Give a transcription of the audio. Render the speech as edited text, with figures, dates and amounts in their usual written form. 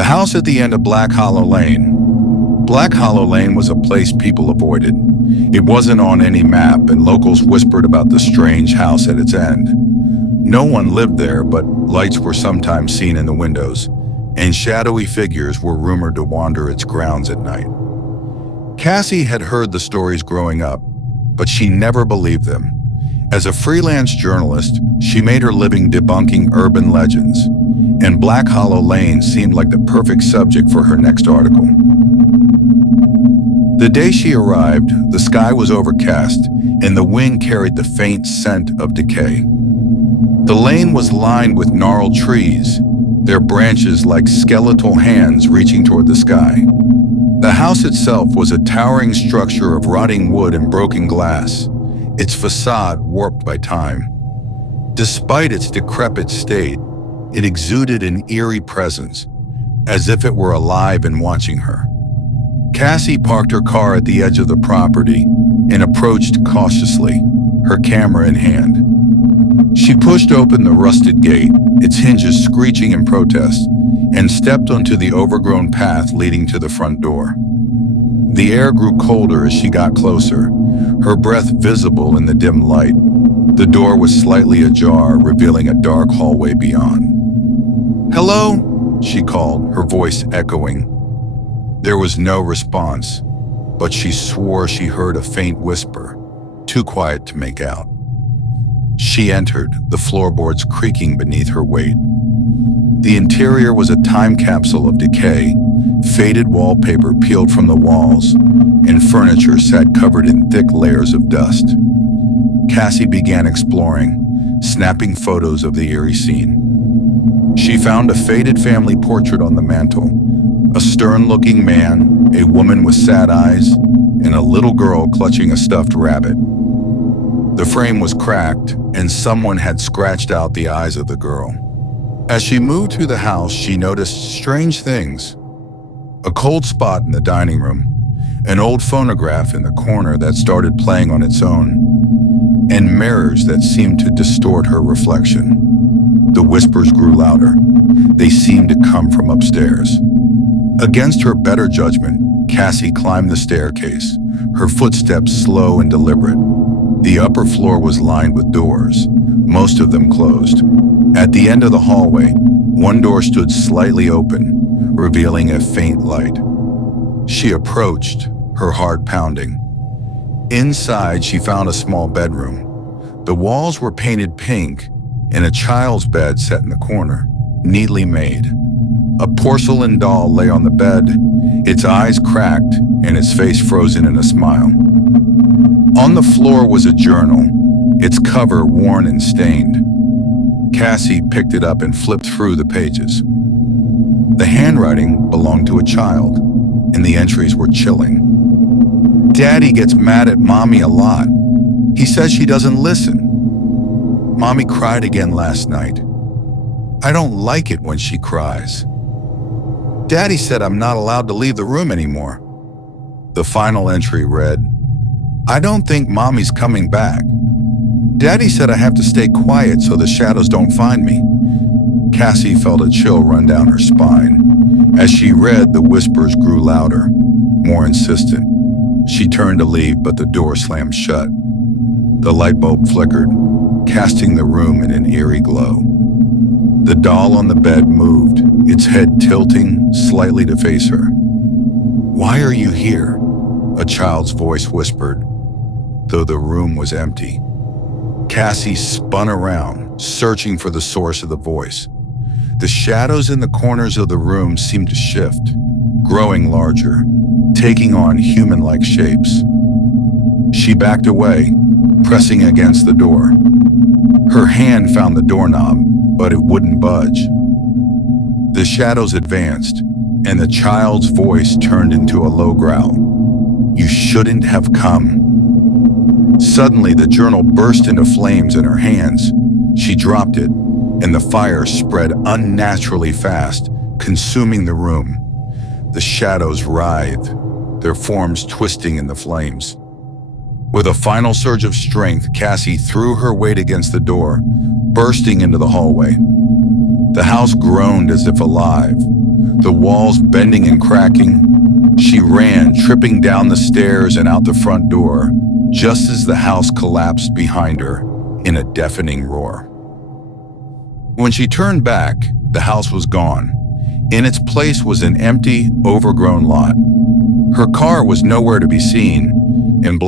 The house at the end of Black Hollow Lane. Black Hollow Lane was a place people avoided. It wasn't on any map, and locals whispered about the strange house at its end. No one lived there, but lights were sometimes seen in the windows, and shadowy figures were rumored to wander its grounds at night. Cassie had heard the stories growing up, but she never believed them. As a freelance journalist, she made her living debunking urban legends, and Black Hollow Lane seemed like the perfect subject for her next article. The day she arrived, the sky was overcast, and the wind carried the faint scent of decay. The lane was lined with gnarled trees, their branches like skeletal hands reaching toward the sky. The house itself was a towering structure of rotting wood and broken glass, its facade warped by time. Despite its decrepit state, it exuded an eerie presence, as if it were alive and watching her. Cassie parked her car at the edge of the property and approached cautiously, her camera in hand. She pushed open the rusted gate, its hinges screeching in protest, and stepped onto the overgrown path leading to the front door. The air grew colder as she got closer, her breath visible in the dim light. The door was slightly ajar, revealing a dark hallway beyond. "Hello?" she called, her voice echoing. There was no response, but she swore she heard a faint whisper, too quiet to make out. She entered, the floorboards creaking beneath her weight. The interior was a time capsule of decay, faded wallpaper peeled from the walls, and furniture sat covered in thick layers of dust. Cassie began exploring, snapping photos of the eerie scene. She found a faded family portrait on the mantel, a stern-looking man, a woman with sad eyes, and a little girl clutching a stuffed rabbit. The frame was cracked, and someone had scratched out the eyes of the girl. As she moved through the house, she noticed strange things. A cold spot in the dining room, an old phonograph in the corner that started playing on its own, and mirrors that seemed to distort her reflection. The whispers grew louder. They seemed to come from upstairs. Against her better judgment, Cassie climbed the staircase, her footsteps slow and deliberate. The upper floor was lined with doors, most of them closed. At the end of the hallway, one door stood slightly open, revealing a faint light. She approached, her heart pounding. Inside, she found a small bedroom. The walls were painted pink, and a child's bed sat in the corner, neatly made. A porcelain doll lay on the bed, its eyes cracked and its face frozen in a smile. On the floor was a journal, its cover worn and stained. Cassie picked it up and flipped through the pages. The handwriting belonged to a child, and the entries were chilling. "Daddy gets mad at Mommy a lot. He says she doesn't listen. Mommy cried again last night. I don't like it when she cries. Daddy said I'm not allowed to leave the room anymore." The final entry read, "I don't think Mommy's coming back. Daddy said I have to stay quiet so the shadows don't find me." Cassie felt a chill run down her spine. As she read, the whispers grew louder, more insistent. She turned to leave, but the door slammed shut. The light bulb flickered, casting the room in an eerie glow. The doll on the bed moved, its head tilting slightly to face her. "Why are you here?" a child's voice whispered, though the room was empty. Cassie spun around, searching for the source of the voice. The shadows in the corners of the room seemed to shift, growing larger, taking on human-like shapes. She backed away, pressing against the door. Her hand found the doorknob, but it wouldn't budge. The shadows advanced, and the child's voice turned into a low growl. "You shouldn't have come." Suddenly, the journal burst into flames in her hands. She dropped it, and the fire spread unnaturally fast, consuming the room. The shadows writhed, their forms twisting in the flames. With a final surge of strength, Cassie threw her weight against the door, bursting into the hallway. The house groaned as if alive. The the walls bending and cracking. She ran, tripping down the stairs and out the front door, just as the house collapsed behind her in a deafening roar. When she turned back, the house was gone. In its place was an empty, overgrown lot. Her car was nowhere to be seen, and